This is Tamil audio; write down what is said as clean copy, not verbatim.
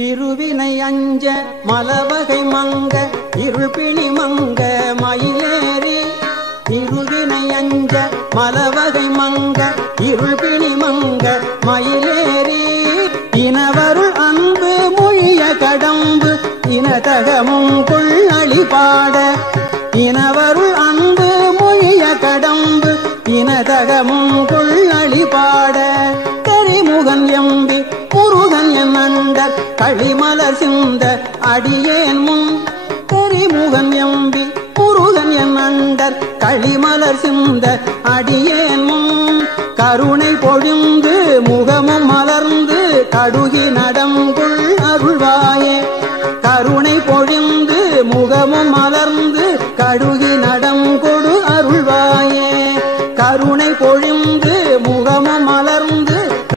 இருவினை அஞ்ச மலவகை மங்க இருள்பிணி மங்க மயிலேறி இருவினை அஞ்ச மலவகை மங்க இருள்பிணி மங்க மயிலேறி இனவருள் அன்பு மொழிய கடம்பு இனதகமும் கொள்ளளி பாட இனவருள் அன்பு மொழிய கடம்பு இனதகமும் கொள்ளளி பாட கரிமுகன் எம்பி முருகன் என் அண்டர் களிமலர் சிந்த அடியேன் முன் கரிமுகன் எம்பி முருகன் என் அண்டர் களிமலர் சிந்த அடியேன் முன் கருணை பொழிந்து முகமும் மலர்ந்து கடுகின